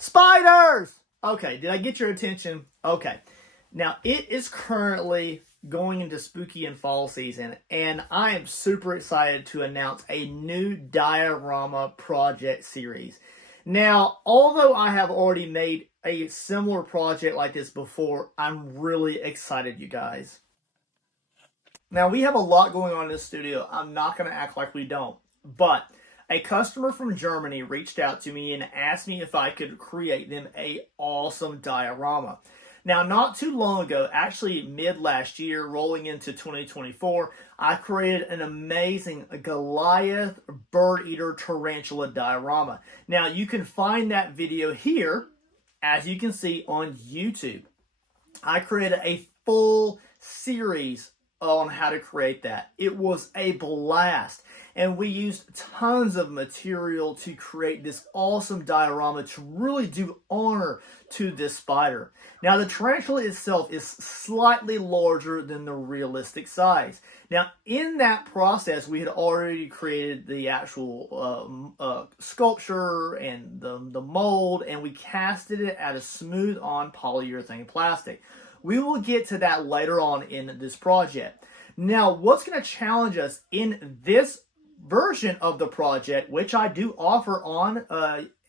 Spiders! Okay, did I get your attention? Okay. Now, it is currently going into spooky and fall season, and I am super excited to announce a new diorama project series. Now, although I have already made a similar project like this before, I'm really excited, you guys. Now, we have a lot going on in this studio. I'm not going to act like we don't. But a customer from Germany reached out to me and asked me if I could create them a awesome diorama. Now, not too long ago, actually mid last year, rolling into 2024, I created an amazing Goliath Birdeater tarantula diorama. Now, you can find that video here, as you can see, on YouTube. I created a full series on how to create that. It was a blast, and we used tons of material to create this awesome diorama to really do honor to this spider. Now, the tarantula itself is slightly larger than the realistic size. Now, in that process, we had already created the actual sculpture and the mold, and we casted it out of smooth-on polyurethane plastic. We will get to that later on in this project. Now, what's going to challenge us in this version of the project, which I do offer on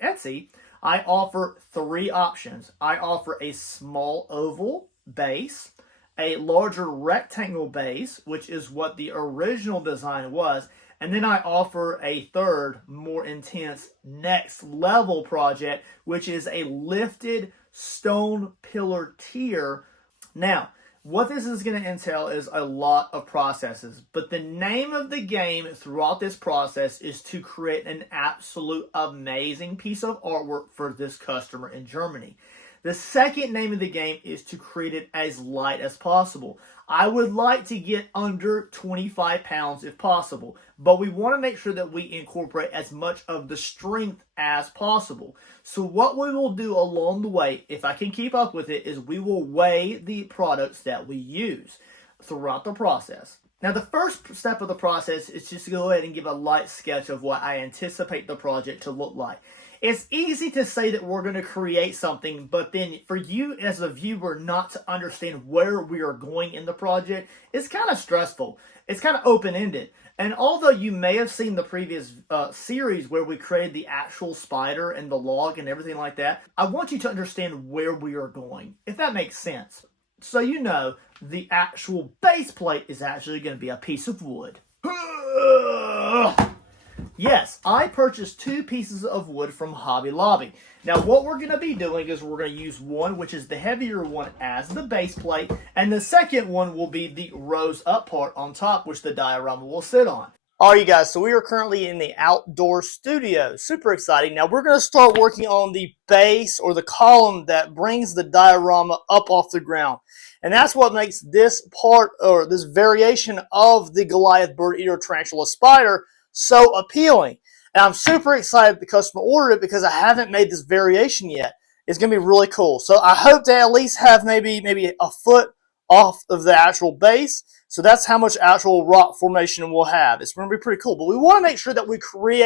Etsy, I offer 3 options. I offer a small oval base, a larger rectangle base, which is what the original design was, and then I offer a third, more intense, next level project, which is a lifted stone pillar tier. Now, what this is going to entail is a lot of processes, but the name of the game throughout this process is to create an absolute amazing piece of artwork for this customer in Germany. The second name of the game is to create it as light as possible. I would like to get under 25 pounds if possible, but we want to make sure that we incorporate as much of the strength as possible. So what we will do along the way, if I can keep up with it, is we will weigh the products that we use throughout the process. Now, the first step of the process is just to go ahead and give a light sketch of what I anticipate the project to look like. It's easy to say that we're going to create something, but then for you as a viewer not to understand where we are going in the project, it's kind of stressful. It's kind of open-ended. And although you may have seen the previous series where we created the actual spider and the log and everything like that, I want you to understand where we are going, if that makes sense. So you know, the actual base plate is actually going to be a piece of wood. Yes, I purchased 2 pieces of wood from Hobby Lobby. Now, what we're going to be doing is we're going to use one, which is the heavier one, as the base plate, and the second one will be the rose up part on top, which the diorama will sit on. All right, you guys, so we are currently in the outdoor studio. Super exciting. Now, we're going to start working on the base or the column that brings the diorama up off the ground. And that's what makes this part, or this variation of the Goliath Birdeater tarantula spider, so appealing. And I'm super excited the customer ordered it because I haven't made this variation yet. It's going to be really cool. So I hope to at least have maybe a foot off of the actual base. So that's how much actual rock formation we'll have. It's going to be pretty cool. But we want to make sure that we create